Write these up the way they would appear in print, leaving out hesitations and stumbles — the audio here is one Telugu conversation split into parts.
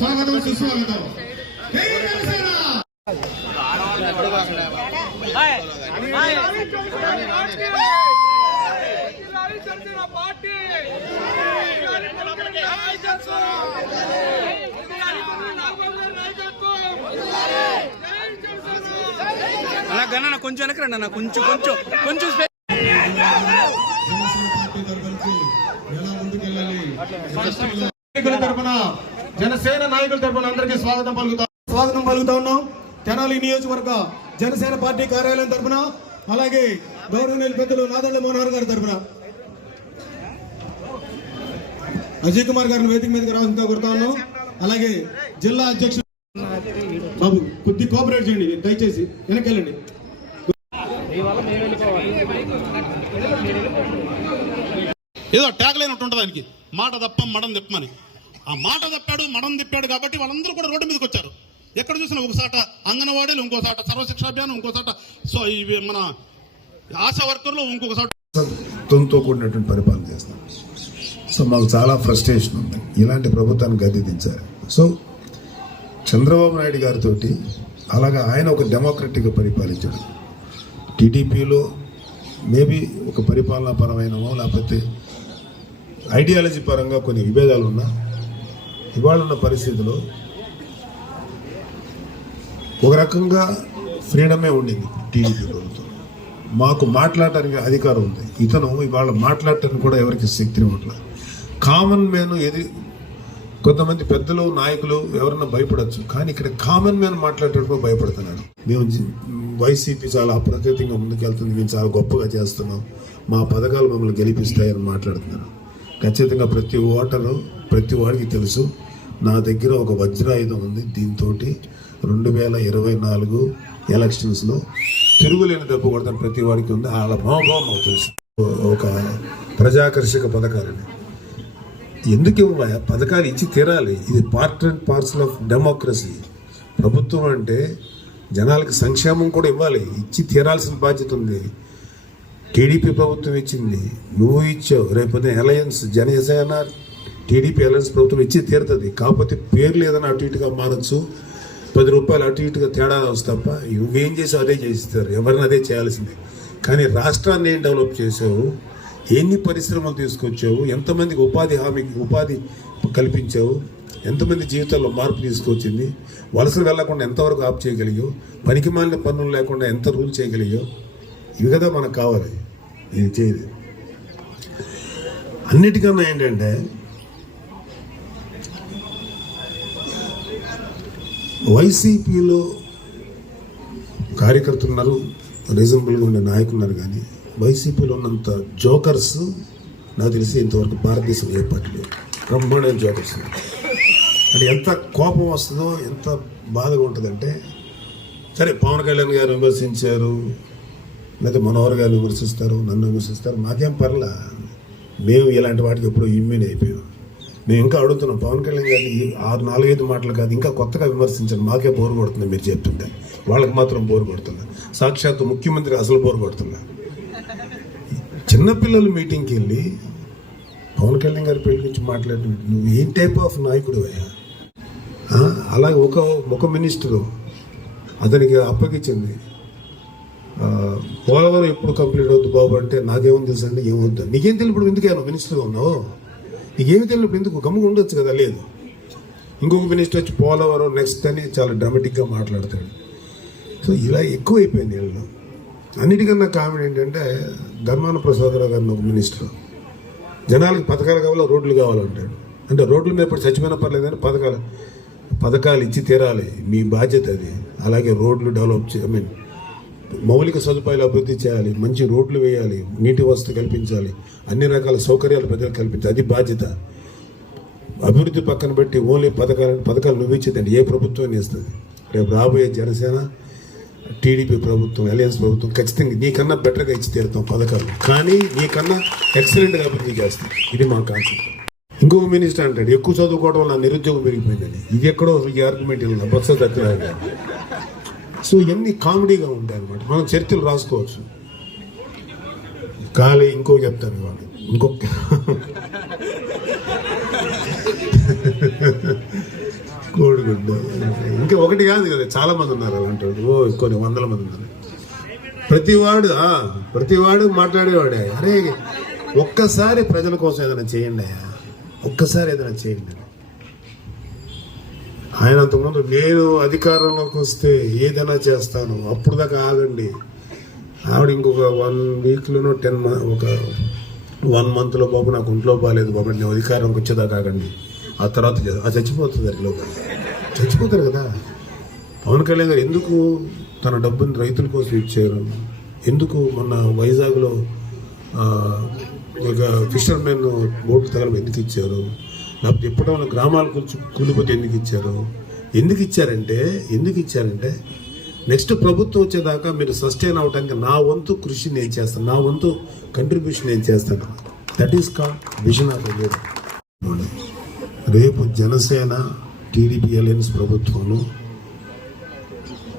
స్వాగతం సుస్వాగతం. అలా గన్న కొంచెం వెనక రండి అన్న, కొంచెం కొంచెం కొంచెం తరపున జనసేన నాయకుల తరపున అందరికీ స్వాగతం పలుకుతా ఉన్నాం. తెనాలి నియోజకవర్గ జనసేన పార్టీ కార్యాలయం తరపున, అలాగే గౌరవనీయులు పెద్దలు నాదెండ్ల మనోహర్ గారి తరపున అజయ్ కుమార్ గారిని వేదిక మీదకి రావాల్సిందిగా కోరుతా ఉన్నాం. అలాగే జిల్లా అధ్యక్షుడు బాబు కొద్ది కోఆపరేట్ చేయండి, దయచేసి వెనకెళ్ళండి. ఏదో ట్యాగ్ లైనట్టు ఉంటుంది దానికి, మాట తప్ప మడం తిప్పమని. ఆ మాట తప్పాడు, మడం తిప్పాడు కాబట్టి వాళ్ళందరూ కూడా రోడ్డు మీదకి వచ్చారు. ఎక్కడ చూసినా ఒకసాట అంగన్వాడీలు, ఇంకోసాట సర్వశిక్ష అభియానం, ఇంకోసాట సో ఇవి మన ఆశా వర్కర్లు, ఇంకొకసాట తో కూడినటువంటి పరిపాలన చేస్తాం. సో మాకు చాలా ఫ్రస్ట్రేషన్ ఉంది, ఇలాంటి ప్రభుత్వాన్ని గద్దెదించారు. సో చంద్రబాబు నాయుడు గారితో అలాగా ఆయన ఒక డెమోక్రటిక్గా పరిపాలించాడు. టీడీపీలో మేబీ ఒక పరిపాలనా పరమైనమో లేకపోతే ఐడియాలజీ పరంగా కొన్ని విభేదాలు ఉన్నా, ఇవాళ ఉన్న పరిస్థితిలో ఒక రకంగా ఫ్రీడమే ఉండింది టీడీపీ ప్రభుత్వం. మాకు మాట్లాడటానికి అధికారం ఉంది. ఇతను ఇవాళ మాట్లాడటానికి కూడా ఎవరికి శక్తిని ఇవ్వట్లేదు. కామన్ మ్యాన్ ఏది కొంతమంది పెద్దలు నాయకులు ఎవరన్నా భయపడచ్చు, కానీ ఇక్కడ కామన్ మ్యాన్ మాట్లాడేటప్పుడు భయపడుతున్నారు. మేము వైసీపీ చాలా అప్రతితంగా ముందుకెళ్తుంది, మేము చాలా గొప్పగా చేస్తున్నాం, మా పథకాలు మమ్మల్ని గెలిపిస్తాయని మాట్లాడుతున్నారు. ఖచ్చితంగా ప్రతి ఓటరు ప్రతి వాడికి తెలుసు, నా దగ్గర ఒక వజ్రాయుధం ఉంది. దీంతో 2024 ఎలక్షన్స్లో తిరుగులేని దెబ్బ కొడతాను ప్రతి వాడికి ఉంది. వాళ్ళ భావభావం మాకు తెలుసు. ఒక ప్రజాకర్షక పథకాలని ఎందుకు ఇవ్వాలి? పథకాలు ఇచ్చి తీరాలి. ఇది part and parcel of democracy. ప్రభుత్వం అంటే జనాలకి సంక్షేమం కూడా ఇవ్వాలి, ఇచ్చి తీరాల్సిన బాధ్యత ఉంది. టీడీపీ ప్రభుత్వం ఇచ్చింది, నువ్వు ఇచ్చావు. రేపొద్దున అలయన్స్ జనసేన టీడీపీ అలయన్స్ ప్రభుత్వం ఇచ్చి తీరుతుంది. కాకపోతే పేర్లు ఏదైనా అటు ఇటుగా మారచ్చు, 10 రూపాయలు అటు ఇటుగా తేడా వస్తే తప్ప నువ్వేం చేసావు అదే చేస్తారు, ఎవరిని అదే చేయాల్సిందే. కానీ రాష్ట్రాన్ని ఏం డెవలప్ చేసావు, ఎన్ని పరిశ్రమలు తీసుకొచ్చావు, ఎంతమందికి ఉపాధి కల్పించావు, ఎంతమంది జీవితాల్లో మార్పు తీసుకొచ్చింది, వలసలు వెళ్లకుండా ఎంతవరకు ఆప్ చేయగలిగావు, పనికి మాలిన పన్నులు లేకుండా ఎంత రూల్ చేయగలిగావు, ఇవి కదా మనకు కావాలి. ఇది చేయదు. అన్నిటికన్నా ఏంటంటే వైసీపీలో కార్యకర్తలు ఉన్నారు, రీజనబుల్గా ఉండే నాయకులు ఉన్నారు, కానీ వైసీపీలో ఉన్నంత జోకర్స్ నాకు తెలిసి ఇంతవరకు భారతదేశం ఏర్పడలేదు. బ్రహ్మాండమైన జోకర్స్ అంటే ఎంత కోపం వస్తుందో, ఎంత బాధగా ఉంటుందంటే, సరే పవన్ కళ్యాణ్ గారు విమర్శించారు, లేకపోతే మనోహర్ గారు విమర్శిస్తారు, నన్ను విమర్శిస్తారు, మాకేం పర్లా. మేము ఇలాంటి వాటికి ఎప్పుడూ ఇమ్యూన్ అయిపోయాం. మేము ఇంకా అడుగుతున్నాం పవన్ కళ్యాణ్ గారిని 4-5 మాటలు కాదు, ఇంకా కొత్తగా విమర్శించండి, మాకే బోరు కొడుతుంది మీరు చెప్తుంటే. వాళ్ళకి మాత్రం బోరు కొడుతుంది. సాక్షాత్తు ముఖ్యమంత్రి అసలు బోరు కొడుతుంది. చిన్నపిల్లలు మీటింగ్కి వెళ్ళి పవన్ కళ్యాణ్ గారి పెళ్లి నుంచి మాట్లాడి నువ్వు ఏం టైప్ ఆఫ్ నాయకుడు అయ్యా? అలాగే ఒక మినిస్టరు అతనికి అప్పగించింది, పోలవరం ఎప్పుడు కంప్లీట్ అవుద్దు బాబు అంటే, నాకేమో తెలుసు అండి, ఏమవుద్దు నీకేం తెలియప్పుడు ఎందుకేమో మినిస్టర్గా ఉన్నావు, నీకేమి తెలియప్పుడు ఎందుకు గమ్ముగా ఉండొచ్చు కదా. లేదు, ఇంకొక మినిస్టర్ వచ్చి పోలవరం నెక్స్ట్ అని చాలా డ్రామాటిక్గా మాట్లాడతాడు. సో ఇలా ఎక్కువైపోయింది వీళ్ళు. అన్నిటికన్నా కామెడీ ఏంటంటే ధర్మాన ప్రసాదరావు గారిని ఒక మినిస్టర్, జనాలకి పథకాలు కావాలా, రోడ్లు కావాలంటాడు. అంటే రోడ్ల మీద ఇప్పుడు చచ్చిపోయినా పర్లేదని పథకాలు ఇచ్చి తీరాలి, మీ బాధ్యత అది. అలాగే రోడ్లు డెవలప్ మౌలిక సదుపాయాలు అభివృద్ధి చేయాలి, మంచి రోడ్లు వేయాలి, నీటి వసతి కల్పించాలి, అన్ని రకాల సౌకర్యాలు ప్రజలకు కల్పించాలి, అది బాధ్యత. అభివృద్ధి పక్కన పెట్టి ఓన్లీ పథకాలు నువ్వు ఇచ్చేదండి ఏ ప్రభుత్వం ఇస్తుంది. రేపు రాబోయే జనసేన టీడీపీ ప్రభుత్వం అలయన్స్ ప్రభుత్వం ఖచ్చితంగా నీకన్నా బెటర్గా ఇచ్చి తీరుతాం పథకాలు, కానీ నీకన్నా ఎక్సలెంట్గా అభివృద్ధి చేస్తాం. ఇది మా కాన్సెప్ట్. ఇంకొక మినిస్టర్ అంటాడు ఎక్కువ చదువుకోవడం వల్ల నిరుద్యోగం పెరిగిపోయిందని. ఇది ఎక్కడో ఈ ఆర్గ్యుమెంట్ ఇలా బొత్స దగ్గర. సో ఇవన్నీ కామెడీగా ఉంటాయి అన్నమాట. మనం చర్చలు రాసుకోవచ్చు. ఖాళీ ఇంకో చెప్తాను ఇవాళ, కోడిగుడ్డు ఇంకా ఒకటి కాదు కదా, చాలా మంది ఉన్నారు అలాంటి వాళ్ళు. ఓ కొన్ని వందల మంది ఉన్నారు. ప్రతివాడు మాట్లాడేవాడే. అరే ఒక్కసారి ప్రజల కోసం ఏదైనా చేయండి అయ్యా, ఒక్కసారి ఏదైనా చేయండి. ఆయన అంతకుముందు నేను అధికారంలోకి వస్తే ఏదైనా చేస్తాను, అప్పుడు దాకా ఆగండి. ఆవిడ ఇంకొక 1 వీక్లోనో ఒక 1 మంత్లో బాబు నాకు ఒంట్లో బాగాలేదు బాబు నేను అధికారంకి వచ్చేదాకా ఆగండి, ఆ తర్వాత చచ్చిపోతుంది. అట్లా చచ్చిపోతారు కదా. పవన్ కళ్యాణ్ గారు ఎందుకు తన డబ్బుని రైతుల కోసం ఇచ్చారు? ఎందుకు మొన్న వైజాగ్లో ఒక ఫిషర్మెన్ బోట్ తగలం ఎందుకు ఇచ్చారు? లేకపోతే ఎప్పుడైనా గ్రామాలు కూలిపోతే ఎందుకు ఇచ్చారు? ఎందుకు ఇచ్చారంటే నెక్స్ట్ ప్రభుత్వం వచ్చేదాకా మీరు సస్టైన్ అవడానికి నా వంతు కృషి నేను చేస్తాను, నా వంతు కంట్రిబ్యూషన్ నేను చేస్తాను. That is called vision of India. రేపు జనసేన టీడీపీ అలయన్స్ ప్రభుత్వంలో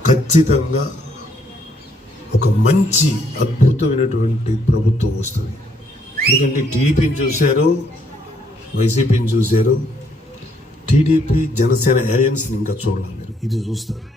ఖచ్చితంగా ఒక మంచి అద్భుతమైనటువంటి ప్రభుత్వం వస్తుంది. ఎందుకంటే టీడీపీని చూశారు, వైసీపీని చూశారు, టీడీపీ జనసేన అలయన్స్ని ఇంకా చూడాలి. మీరు ఇది చూస్తారు.